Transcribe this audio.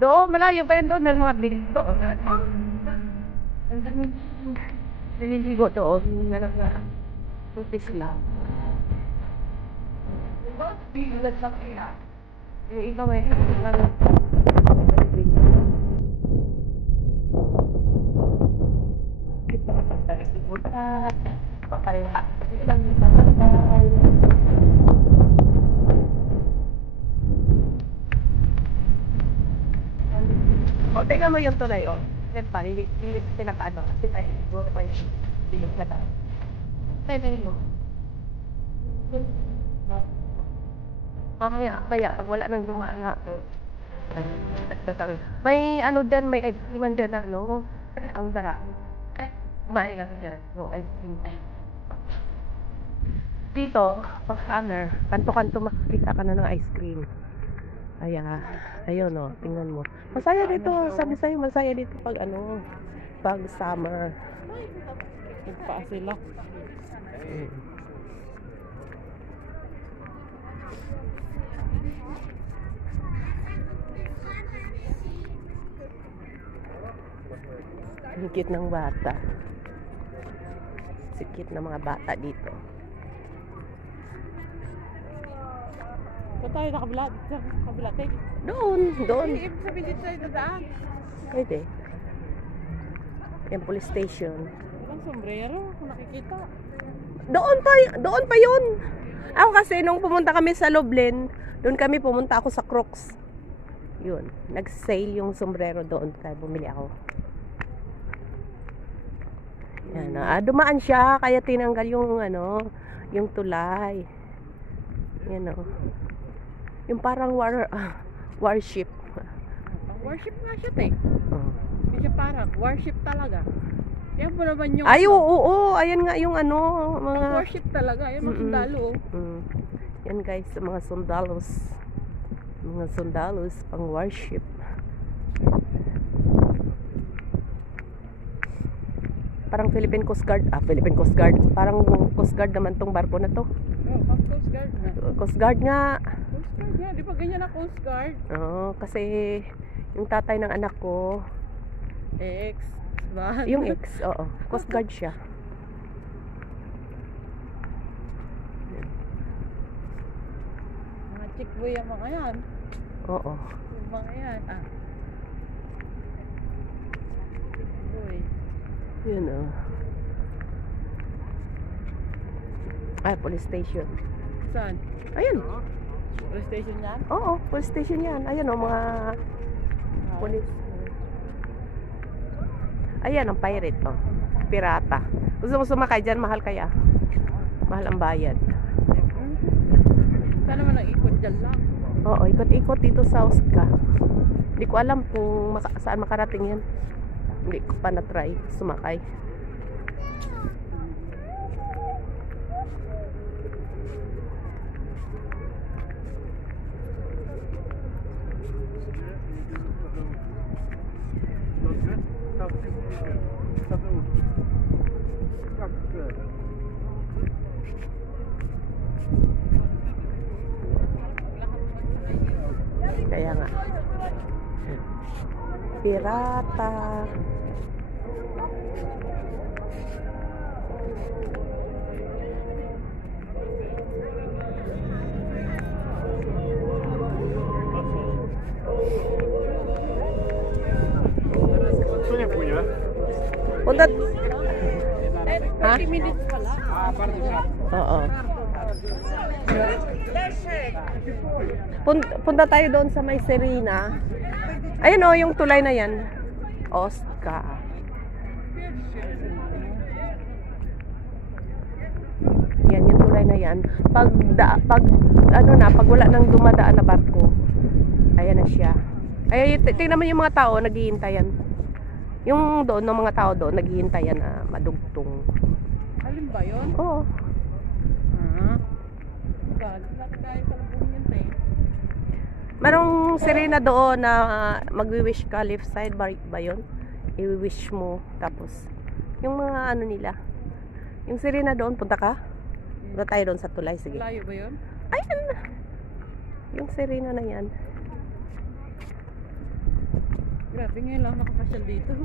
Doon, malayo pa yun doon. May mga bilis doon. Nililigo doon. Tupis lang. Bilat lang kaya. Ikaw eh. O, tingnan mo yung tulay, o. Yan pa, hindi pinakaano. Kasi tayo, siguro pa yung bilis na tayo. Tayo mo. Mamaya, pag wala nang nga. May ano dyan, may ice cream dyan, ano. Ang dara. May ano dyan, no ice cream. Dito, pag-hanger, kanto-kanto makikita ka na ng ice cream. Ayun o, tingnan mo. Masaya dito, sabi sa'yo, masaya dito pag ano, pag summer. Nagpaa sila. Ang cute ng bata. Sikit ng mga bata dito. Saan tayo nakabila? Kabila tayo. Doon. Ibig sabihin dito tayo dadaan. Pwede. Yung police station. Walang sombrero kung nakikita. Doon pa yun. Ako kasi nung pumunta kami sa Lublin, doon kami pumunta ako sa Crooks. Yun. Nag-sale yung sombrero doon. Kaya bumili ako. Yan. Dumaan siya. Kaya tinanggal yung ano, yung tulay. Yan o. Yung parang warship. Worship nga siya te. Oh. Hindi siya parang worship talaga. Yan po naman yung Ay, oo. Ayan nga yung ano, mga... worship talaga. Yan mga sundalo. Yan guys, mga sundalos. Mga sundalos, pang worship. Parang Philippine Coast Guard. Philippine Coast Guard. Parang Coast Guard naman tong barko na to. Pang Coast Guard nga. Coast Guard nga. Coast Guard nga. Di ba ganyan na Coast Guard? Oo, kasi yung tatay ng anak ko, Ex. Ba? yung ex, oo. Coast Guard siya. Mga chick boy ang mga yan. Oo. Yung mga yan. Chick boy. Yun o. Police station. Saan? Ayun. Police station yan? Oo, police station yan. Ayun o, mga police. Ayan ang pirate o. Pirata. Gusto mo sumakay dyan, mahal kaya? Mahal ang bayad. Saan naman nag-ikot dyan lang? Oo, ikot-ikot dito sa Oscar. Hindi ko alam kung saan makarating yan. Hindi ko pa na-try sumakay. Kaya nga. Pirata. Punta. Ha? 30 minutes pala. Oo. Punta tayo doon sa may Serena. Ayun o, yung tulay na yan. Oscar. Yan, yung tulay na yan. Pag wala nang dumadaan na barko, ayan na siya. Ay, tingnan mo yung mga tao, naghihintayan. Yung doon, ng mga tao doon, naghihintayan na madugtong. Alin ba yun? Oo. Nakagaya sa labong yun tayo. Merong Serena doon na magwi-wish ka left side ba yun? I-wish mo. Tapos, yung mga ano nila. Yung Serena doon, punta ka? Punta tayo doon sa tulay, sige. Layo ba yun? Ayan! Yung Serena na yan. Grabe ngayon lang nakapasyal dito.